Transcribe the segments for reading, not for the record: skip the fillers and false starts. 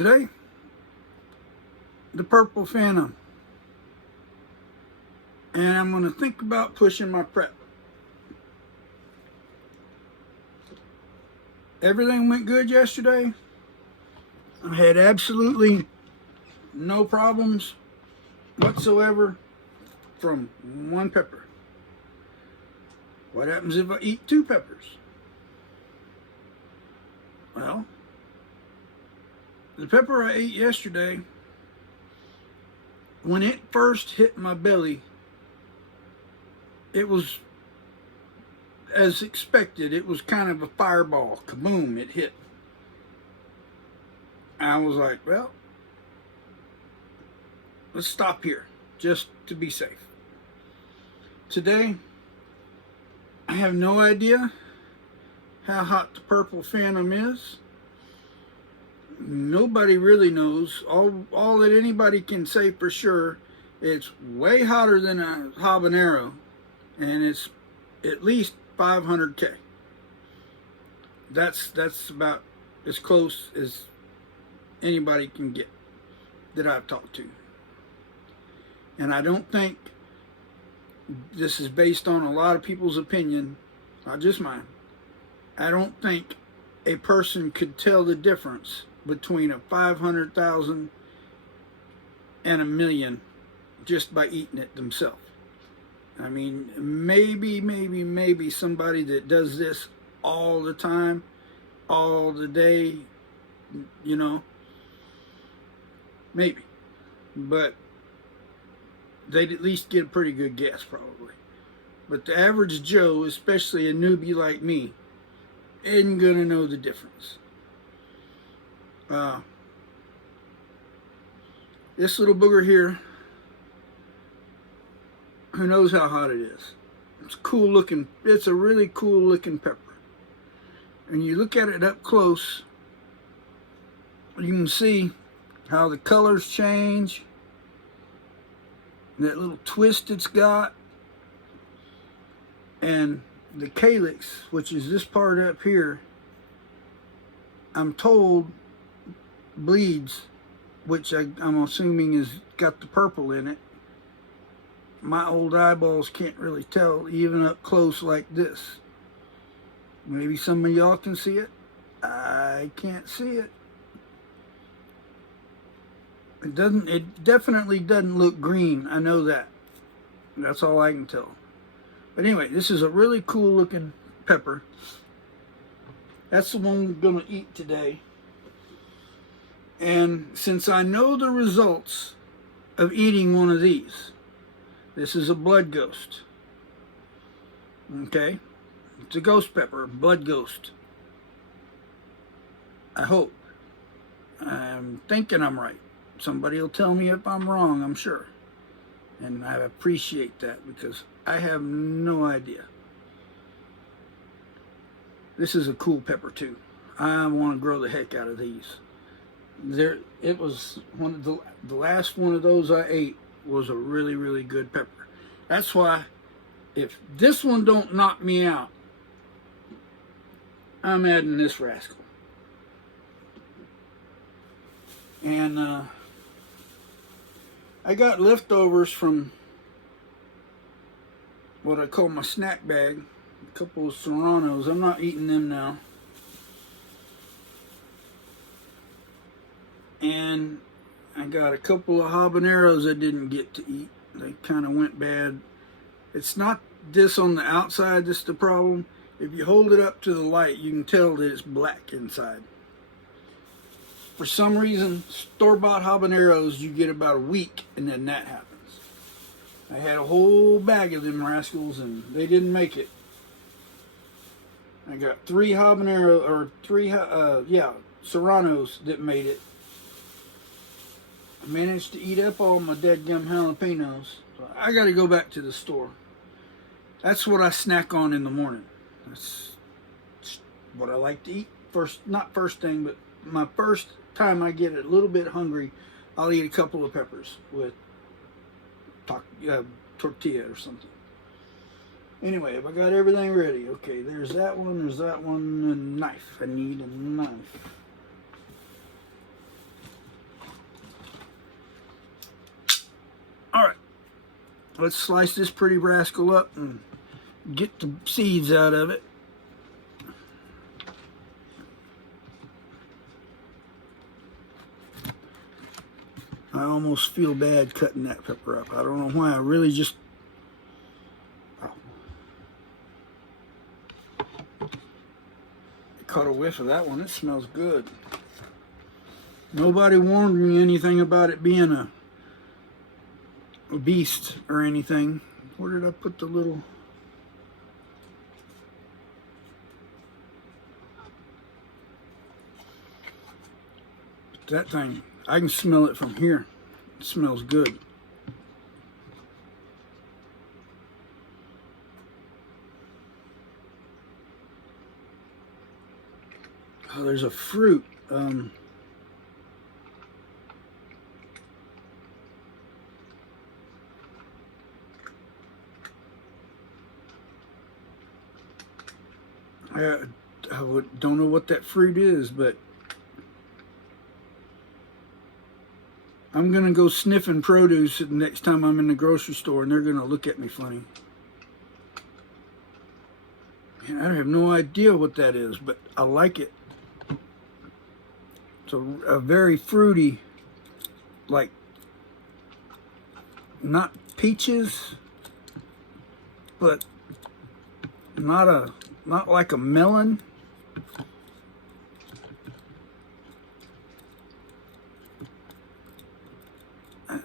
Today, the Purple Phantom. And I'm going to think about pushing my prep. Everything went good yesterday. I had absolutely no problems whatsoever from one pepper. What happens if I eat two peppers? Well, the pepper I ate yesterday, when it first hit my belly, it was as expected. It was kind of a fireball. Kaboom, it hit. I was like, well, let's stop here just to be safe. Today, I have no idea how hot the Purple Phantom is. Nobody really knows. All that anybody can say for sure, it's way hotter than a habanero, and it's at least 500K. That's about as close as anybody can get that I've talked to. And I don't think this is based on a lot of people's opinion, not just mine. I don't think a person could tell the difference between a 500,000 and a million just by eating it themselves. I mean, maybe somebody that does this all the time, all the day, you know, maybe. But they'd at least get a pretty good guess, probably. But the average Joe, especially a newbie like me, isn't going to know the difference. This little booger here, who knows how hot it is. It's cool looking. It's a really cool looking pepper. And you look at it up close, you can see how the colors change, that little twist it's got, and the calyx, which is this part up here, I'm told bleeds, which I'm assuming has got the purple in it. My old eyeballs can't really tell even up close like this. Maybe some of y'all can see it. I can't see it. It definitely doesn't look green. I know that. That's all I can tell. But anyway, this is a really cool looking pepper. That's the one we're going to eat today. And since I know the results of eating one of these, this is a blood ghost. Okay? It's a ghost pepper, blood ghost. I hope. I'm thinking I'm right. Somebody will tell me if I'm wrong, I'm sure. And I appreciate that because I have no idea. This is a cool pepper too. I want to grow the heck out of these. It was one of the last one of those I ate was a really, really good pepper. That's why if this one don't knock me out, I'm adding this rascal. And I got leftovers from what I call my snack bag. A couple of serranos. I'm not eating them now. And I got a couple of habaneros I didn't get to eat. They kind of went bad. It's not this on the outside that's the problem. If you hold it up to the light, you can tell that it's black inside. For some reason, store-bought habaneros, you get about a week and then that happens. I had a whole bag of them rascals and they didn't make it. I got three serranos that made it. I managed to eat up all my dead-gum jalapenos. So I got to go back to the store. That's what I snack on in the morning. That's what I like to eat. Not first thing, but my first time I get a little bit hungry, I'll eat a couple of peppers with tortilla or something. Anyway, if I got everything ready, okay, there's that one, a knife. I need a knife. let's slice this pretty rascal up and get the seeds out of it. I almost feel bad cutting that pepper up. I don't know why. I really just... Caught a whiff of that one. It smells good. Nobody warned me anything about it being a beast or anything. Where did I put the little... That thing, I can smell it from here. It smells good. Oh, there's a fruit. Don't know what that fruit is, but I'm going to go sniffing produce the next time I'm in the grocery store, and they're going to look at me funny. Man, I have no idea what that is, but I like it. It's a very fruity, like, not peaches, but not like a melon.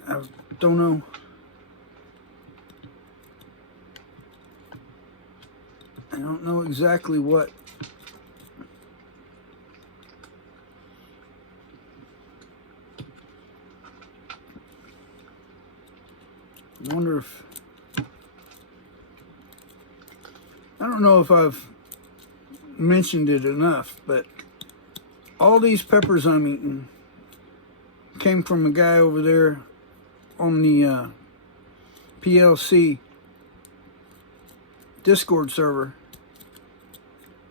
I don't know. I don't know exactly what. I wonder if... I don't know if I've mentioned it enough, but all these peppers I'm eating came from a guy over there on the PLC Discord server.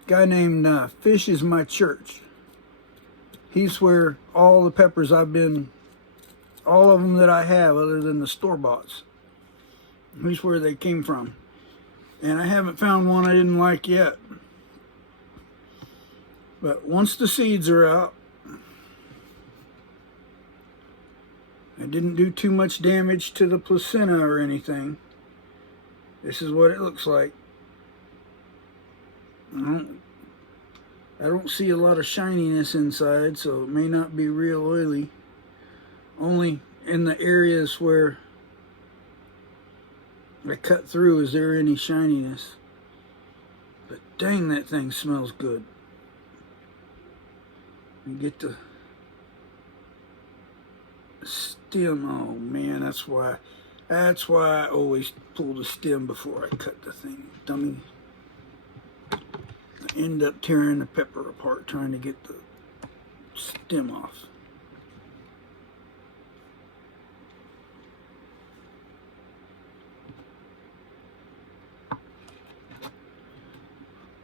Guy named Fish is My Church. He's where all the peppers all of them that I have, other than the store-boughts, he's where they came from. And I haven't found one I didn't like yet. But once the seeds are out, it didn't do too much damage to the placenta or anything. This is what it looks like. I don't see a lot of shininess inside, so it may not be real oily. Only in the areas where I cut through is there any shininess. But dang, that thing smells good. You get the stem. Oh man, that's why I always pull the stem before I cut the thing. Dummy. I end up tearing the pepper apart trying to get the stem off.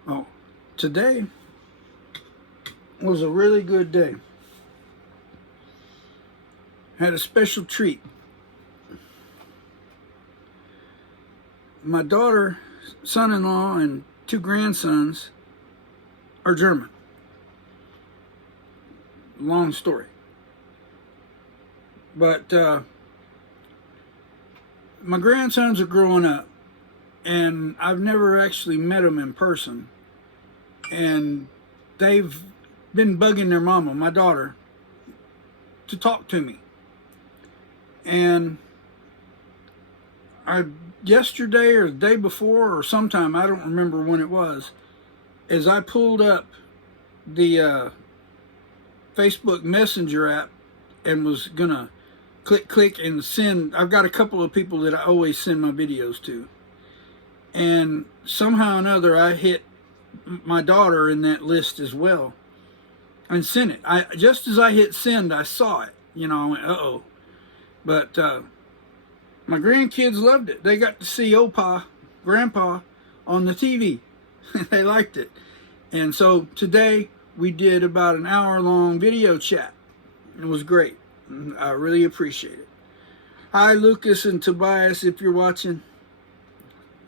Oh, today was a really good day. Had a special treat. My daughter, son-in-law, and 2 grandsons are German. Long story. But my grandsons are growing up, and I've never actually met them in person. And they've been bugging their mama, my daughter, to talk to me. And yesterday or the day before or sometime, I don't remember when it was, as I pulled up the Facebook Messenger app and was gonna click and send. I've got a couple of people that I always send my videos to, and somehow or another I hit my daughter in that list as well and sent it. Just as I hit send, I saw it. You know, I went, uh-oh. But my grandkids loved it. They got to see Grandpa on the TV. They liked it. And so today we did about an hour-long video chat. It was great. I really appreciate it. Hi, Lucas and Tobias, if you're watching,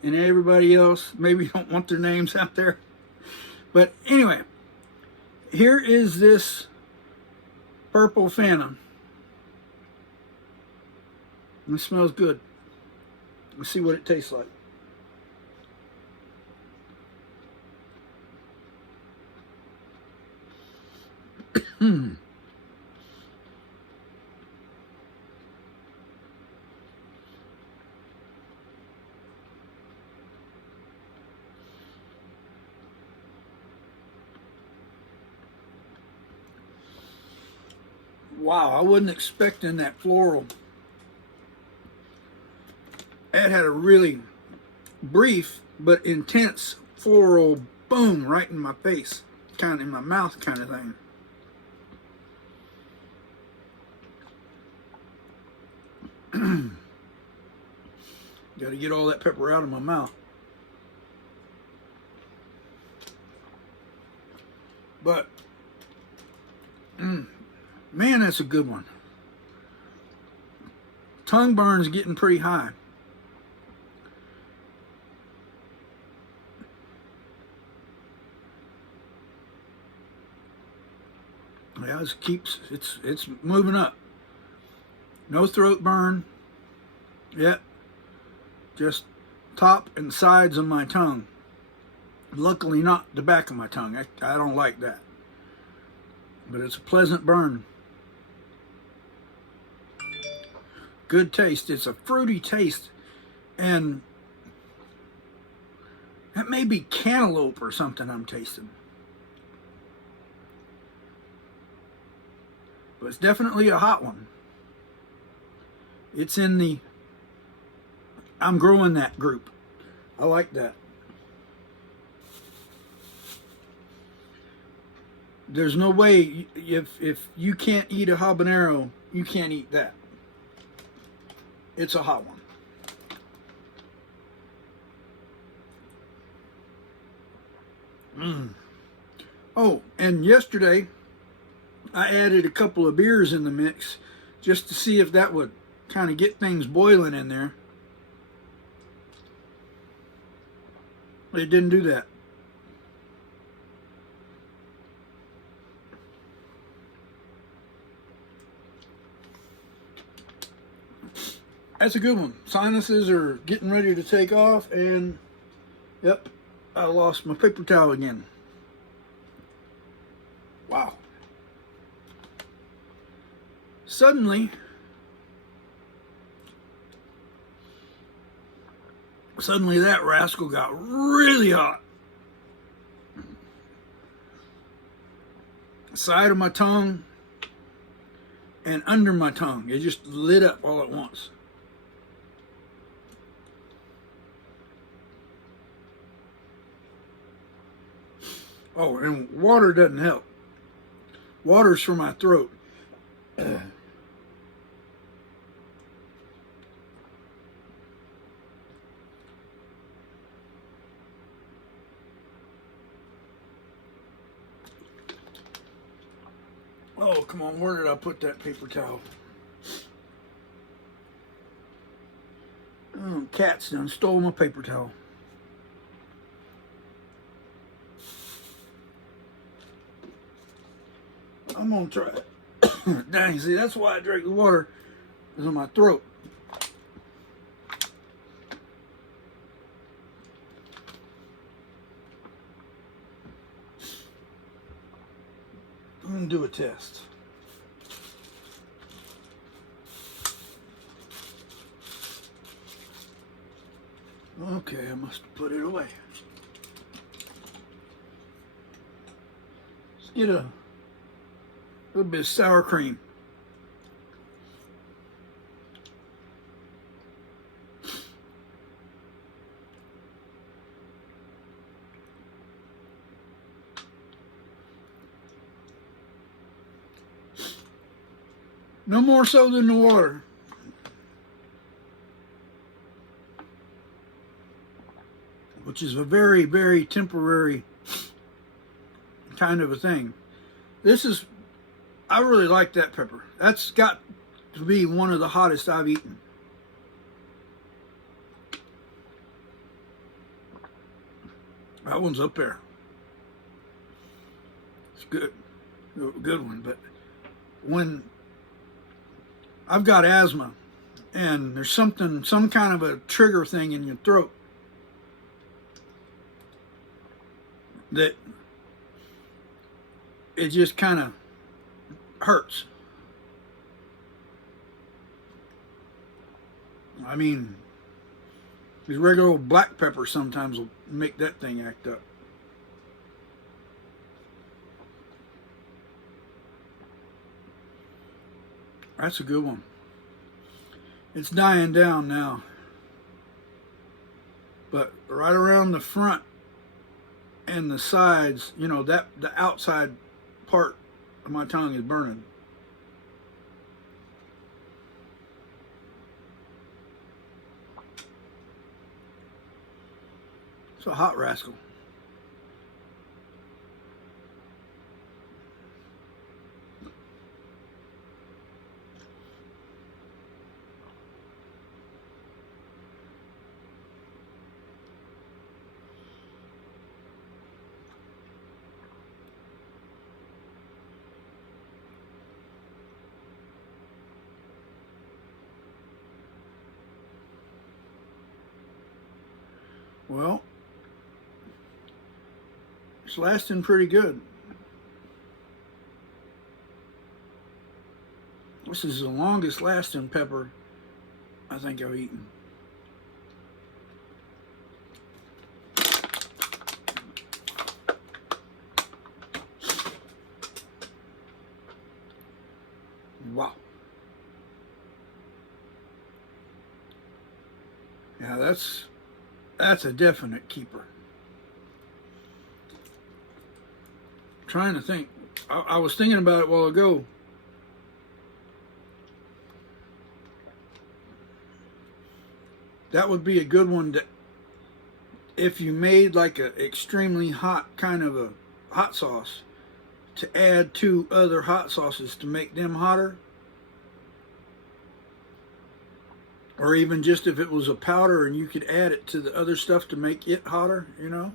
and everybody else. Maybe you don't want their names out there. But anyway, here is this purple Phantom. It smells good. Let's see what it tastes like. Wow, I wasn't expecting that floral. It had a really brief but intense floral boom right in my face, kind of in my mouth kind of thing. Got to get all that pepper out of my mouth. But, man, that's a good one. Tongue burn's getting pretty high. Yeah, it's moving up. No throat burn yet. Just top and sides of my tongue. Luckily not the back of my tongue. I don't like that. But it's a pleasant burn. Good taste. It's a fruity taste. And that may be cantaloupe or something I'm tasting. But it's definitely a hot one. It's in the I'm growing that group. I like that. There's no way, if you can't eat a habanero, you can't eat that. It's a hot one. Oh, and yesterday I added a couple of beers in the mix just to see if that would kind of get things boiling in there. It didn't do that. That's a good one. Sinuses are getting ready to take off, and yep, I lost my paper towel again. Wow. Suddenly that rascal got really hot. Side of my tongue and under my tongue. It just lit up all at once. Oh, and water doesn't help. Water's for my throat. Oh, come on, where did I put that paper towel? Oh, cats done stole my paper towel. I'm gonna try it. Dang, see, that's why I drink the water, is in my throat. I'm gonna do a test. Okay, I must put it away. Let's get a little bit of sour cream. No more so than the water. Which is a very, very temporary kind of a thing. I really like that pepper. That's got to be one of the hottest I've eaten. That one's up there. It's good. Good one. But when I've got asthma and there's some kind of a trigger thing in your throat that it just kind of hurts. I mean, these regular old black pepper sometimes will make that thing act up. That's a good one. It's dying down now. But right around the front and the sides, you know, that the outside part of my tongue is burning. It's a hot rascal. Well, it's lasting pretty good. This is the longest lasting pepper I think I've eaten. Wow. Yeah, that's a definite keeper. I'm trying to think. I was thinking about it a while ago. That would be a good one to, if you made like a extremely hot kind of a hot sauce, to add 2 other hot sauces to make them hotter. Or even just if it was a powder and you could add it to the other stuff to make it hotter, you know.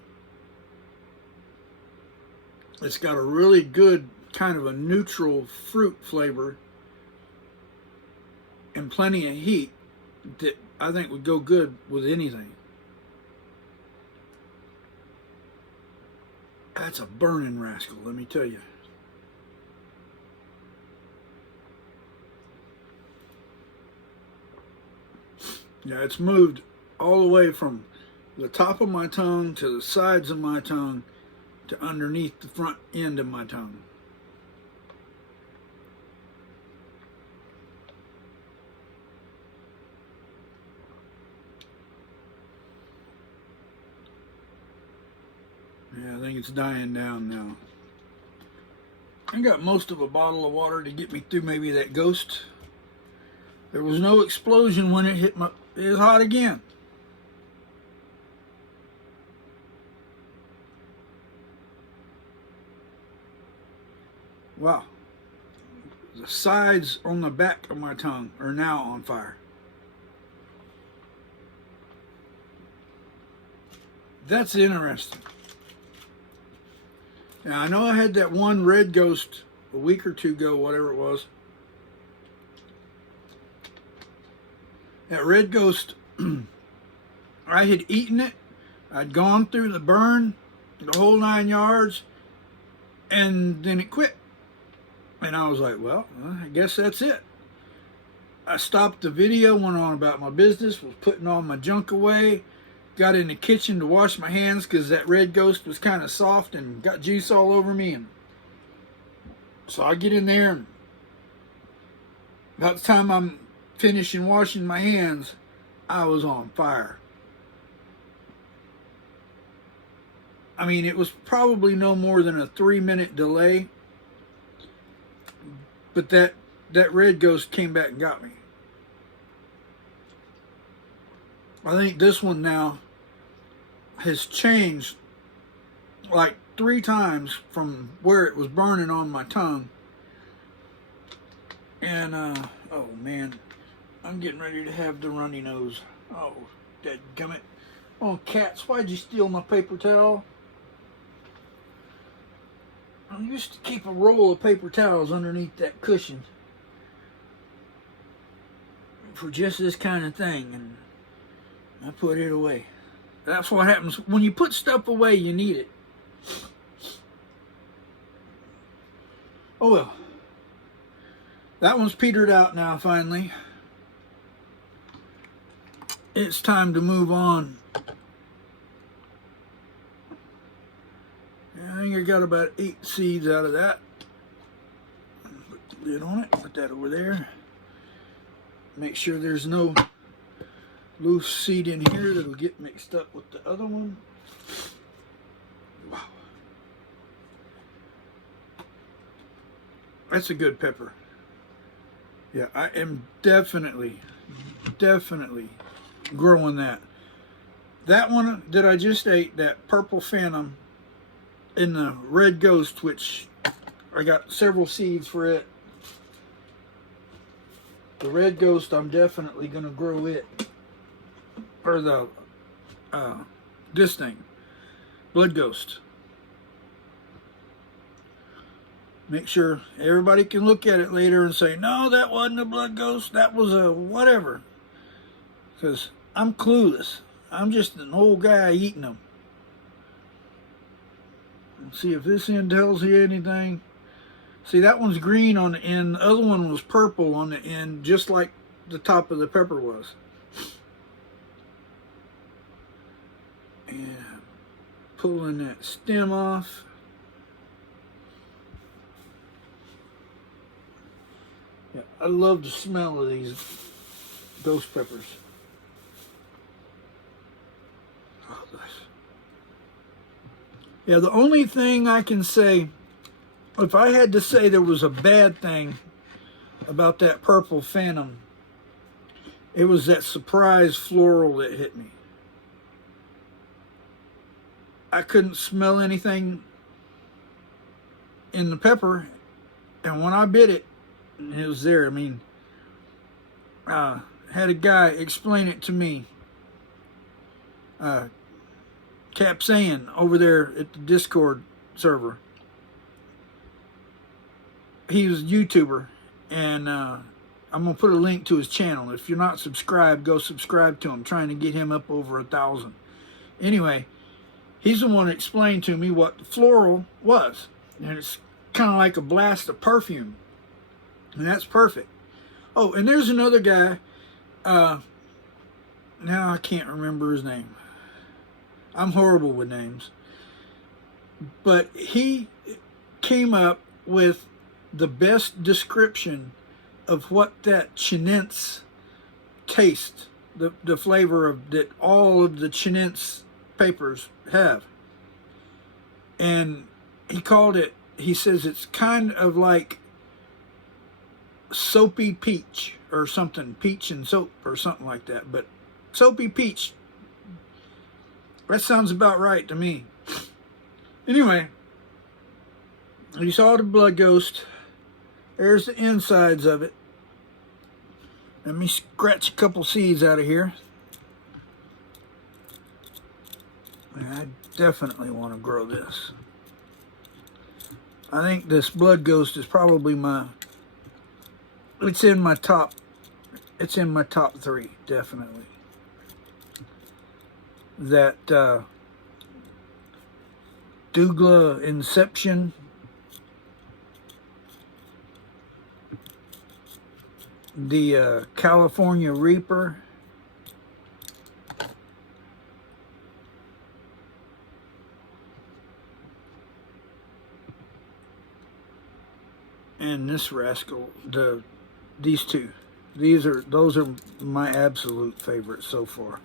It's got a really good kind of a neutral fruit flavor and plenty of heat that I think would go good with anything. That's a burning rascal, let me tell you. Yeah, it's moved all the way from the top of my tongue to the sides of my tongue to underneath the front end of my tongue. Yeah, I think it's dying down now. I got most of a bottle of water to get me through maybe that ghost. There was no explosion when it hit my... It was hot again. Wow. The sides on the back of my tongue are now on fire. That's interesting. Now, I know I had that one red ghost a week or 2 ago, whatever it was. That red ghost, I had eaten it. I'd gone through the burn, the whole 9 yards, and then it quit. And I was like, well, I guess that's it. I stopped the video, went on about my business, was putting all my junk away, got in the kitchen to wash my hands because that red ghost was kind of soft and got juice all over me. And so I get in there, and about the time I'm finishing washing my hands, I was on fire. I mean, it was probably no more than a 3-minute delay, but that red ghost came back and got me. I think this one now has changed like 3 times from where it was burning on my tongue. And, oh man, I'm getting ready to have the runny nose. Oh, dadgummit. Oh, cats, why'd you steal my paper towel? I used to keep a roll of paper towels underneath that cushion for just this kind of thing, and I put it away. That's what happens when you put stuff away. You need it. Oh well. That one's petered out now. Finally, it's time to move on. I think I got about 8 seeds out of that. Put the lid on it. Put that over there. Make sure there's no loose seed in here that'll get mixed up with the other one. Wow. That's a good pepper. Yeah, I am definitely growing that. That one that I just ate, that Purple Phantom in the Red Ghost, which I got several seeds for it. The Red Ghost, I'm definitely going to grow it. Or the, this thing, Blood Ghost. Make sure everybody can look at it later and say, no, that wasn't a Blood Ghost, that was a whatever. Because I'm clueless. I'm just an old guy eating them. Let's see if this end tells you anything. See, that one's green on the end. The other one was purple on the end, just like the top of the pepper was. And pulling that stem off. Yeah, I love the smell of these ghost peppers. Oh, yeah, the only thing I can say, if I had to say there was a bad thing about that Purple Phantom, it was that surprise floral that hit me. I couldn't smell anything in the pepper, and when I bit it, it was there. I mean, had a guy explain it to me. Capsayan over there at the Discord server. He was a YouTuber, and I'm going to put a link to his channel. If you're not subscribed, go subscribe to him. I'm trying to get him up over 1,000. Anyway, he's the one that explained to me what the floral was. And it's kind of like a blast of perfume. And that's perfect. Oh, and there's another guy. Now I can't remember his name. I'm horrible with names. But he came up with the best description of what that Chinense taste, the flavor of that all of the Chinense papers have. And he called it, he says it's kind of like soapy peach or something, peach and soap or something like that. But soapy peach, that sounds about right to me. Anyway, you saw the Blood Ghost. There's the insides of it. Let me scratch a couple seeds out of here. I definitely want to grow this. I think this Blood Ghost is probably it's in my top 3, definitely. That Douglas Inception, the California Reaper, and this rascal, these two. Those are my absolute favorites so far.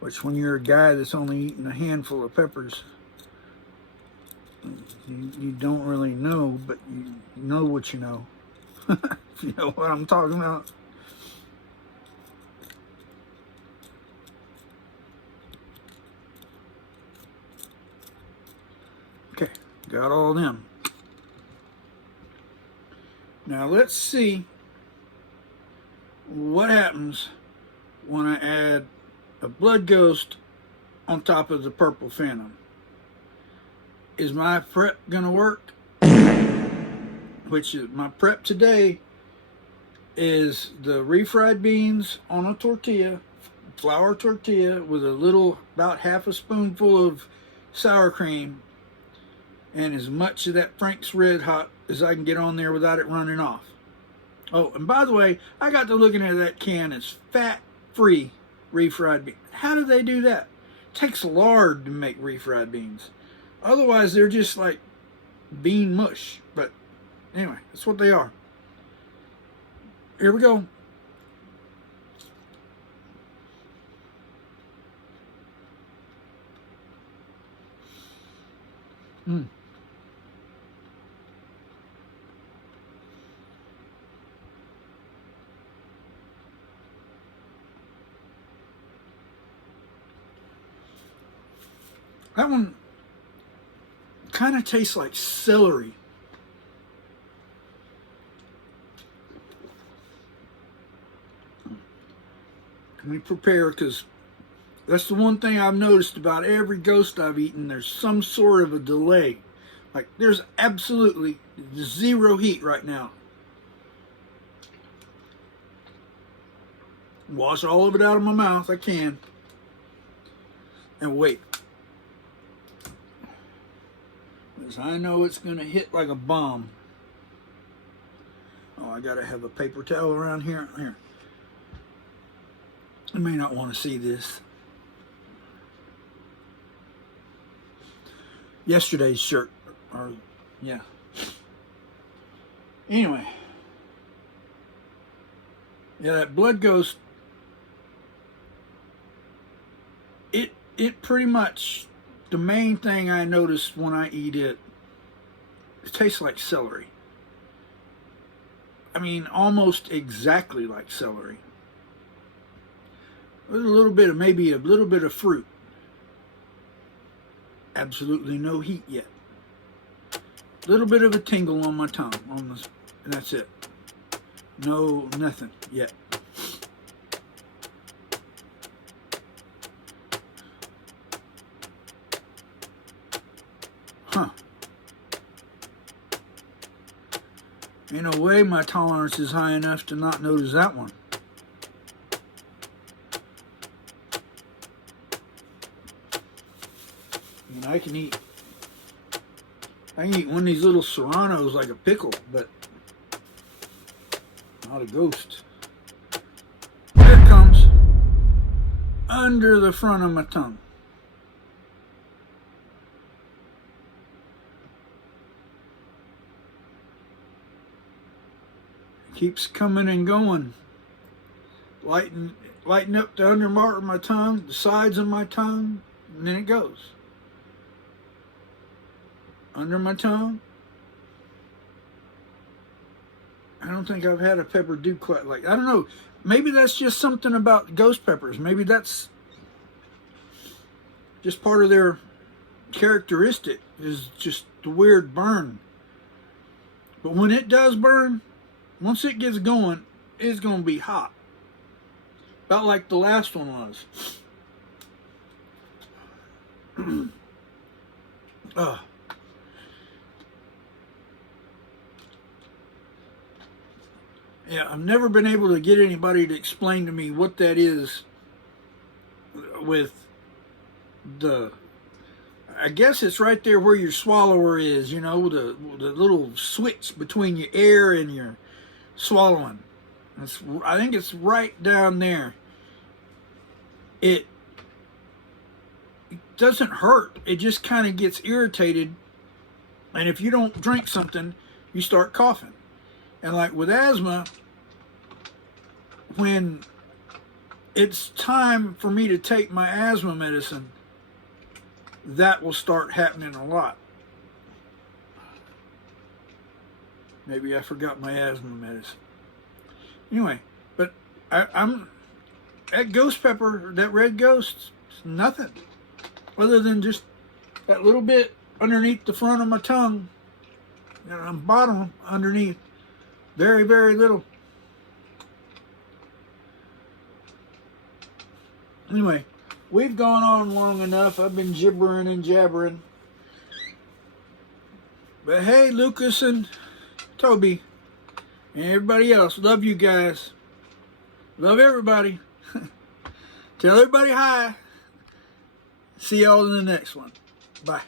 Which, when you're a guy that's only eating a handful of peppers, you don't really know, but you know what you know. If you know what I'm talking about. Okay, got all of them. Now let's see what happens when I add a Blood Ghost on top of the Purple Phantom. is my prep gonna work? Which is my prep today is the refried beans on a tortilla, flour tortilla with a little, about half a spoonful of sour cream, and as much of that Frank's Red Hot as I can get on there without it running off. Oh, and by the way, I got to looking at that can. It's fat-free refried beans. How do they do that? It takes lard to make refried beans. Otherwise, they're just like bean mush. But anyway, that's what they are. Here we go. That one kind of tastes like celery. Let me prepare, because that's the one thing I've noticed about every ghost I've eaten. There's some sort of a delay. Like, there's absolutely zero heat right now. Wash all of it out of my mouth. I can. And wait. Because I know it's going to hit like a bomb. Oh, I got to have a paper towel around here. Here. You may not want to see this. Yesterday's shirt. Or, yeah. Anyway. Yeah, that blood ghost. It pretty much, the main thing I noticed when I eat it, it tastes like celery. I mean, almost exactly like celery. With a little bit of, maybe a little bit of fruit. Absolutely no heat yet. A little bit of a tingle on my tongue, and that's it. No, nothing yet. Huh. Ain't no way my tolerance is high enough to not notice that one. I mean, I can eat one of these little serranos like a pickle, but not a ghost. There it comes. Under the front of my tongue. Keeps coming and going. Lighten up the under part of my tongue, the sides of my tongue, and then it goes. Under my tongue. I don't think I've had a pepper do quite like, I don't know. Maybe that's just something about ghost peppers. Maybe that's just part of their characteristic, is just the weird burn. But when it does burn, once it gets going, it's going to be hot. About like the last one was. Yeah, I've never been able to get anybody to explain to me what that is with the, I guess it's right there where your swallower is, you know, the little switch between your air and your swallowing. I think it's right down there. It doesn't hurt. It just kind of gets irritated. And if you don't drink something, you start coughing. And like with asthma, when it's time for me to take my asthma medicine, that will start happening a lot. Maybe I forgot my asthma medicine. Anyway, but I'm that ghost pepper, that red ghost, it's nothing other than just that little bit underneath the front of my tongue, and bottom underneath. Very, very little. Anyway, we've gone on long enough. I've been gibbering and jabbering. But hey, Lucas and Toby and everybody else, love you guys. Love everybody. Tell everybody hi. See y'all in the next one. Bye.